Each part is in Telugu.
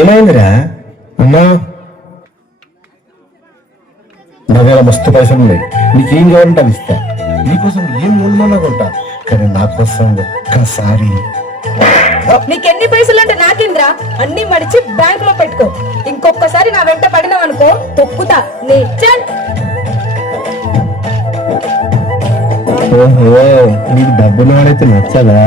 ఏమైందిరా అమ్మా? నా దగ్గర మస్తు పైసలు ఉన్నాయి, నీకేం కావాలంటే అది ఇస్తా. నీకోసం ఏం ఉండమన్నా కొంటా, కానీ నా కోసం ఒక్కసారి. నీకెన్ని పైసలు అంటే నాకేంద్రా, అన్ని మడిచి బ్యాంక్ లో పెట్టుకో. ఇంకొకసారి నా వెంట పడినావనుకో తొక్కుతా నీ చల్. ఓహో, నీకు డబ్బులు వాడైతే నచ్చదా?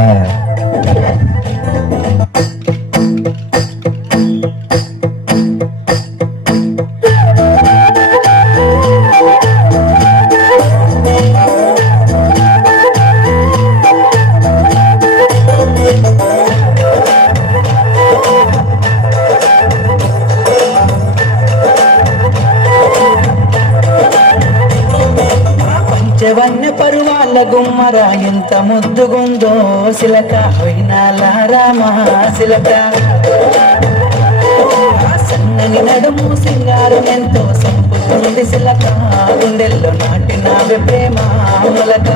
పంచవన్య పరువాళ్ళ గుమ్మరా ఎంత ముద్దుగుందో సిలక పోయినాల రామా సిలక. సన్నని నడుము సింగారం ఎంతో సంపుతుంది సిలక, గుండెల్లో నాటినావే ప్రేమ మొలక.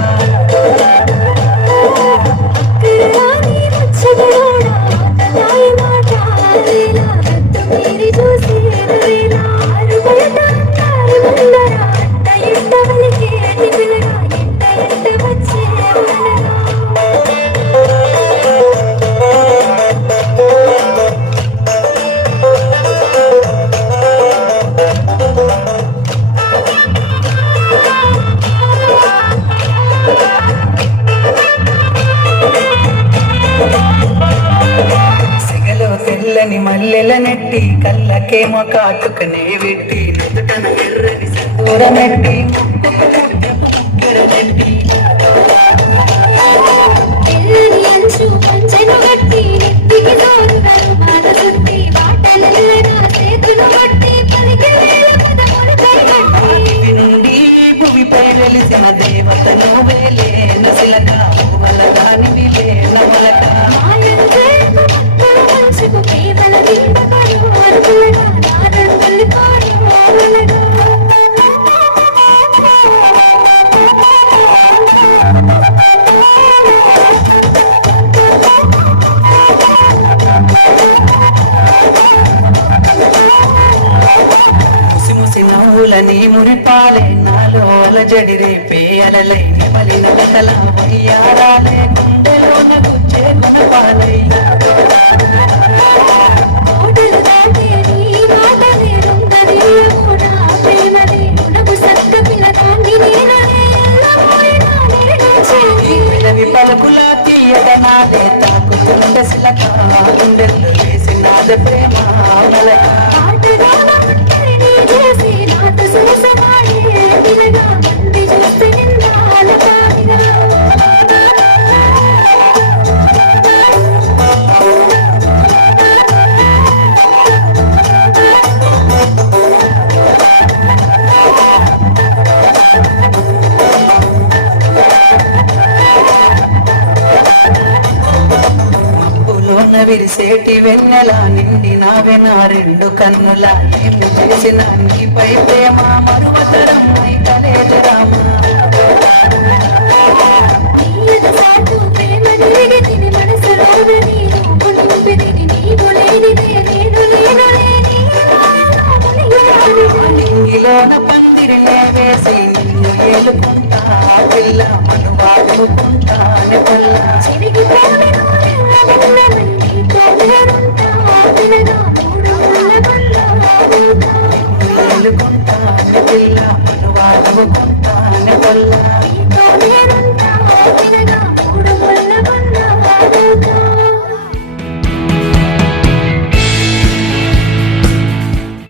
తెల్లని మల్లెల నెట్టి కళ్ళకేమో కాటుకనే వెట్టి, నుదుటన ఎర్రని సందూర నెట్టి నుండి భూమిపై వెలిసిన దేవతను వేలే నసిలక మలగాని నమలక. నవ్వులని మురిపాలే నాలో అలజడి రేపే అలలై బలిన కల వయ్యారాలే గుండెలోన గుచ్చే మన పాలై. పలుకుల తీయటనాదే తాకుతుండ సిలక, గుండెల్లో వేసినాదే ప్రేమ మలక. విరిసేటి వెన్నెల నిండి నావే నా రెండు కన్నుల, ఏమి చేసిన నీపై ప్రేమ మరువతరం కలేదు రామ. నింగిలోన పందిరినే వేసి నిన్ను ఏలుకుంటా పిల్ల మనువాడుకుంటానే పల్ల. పిల్ల మనువాడుకుంటా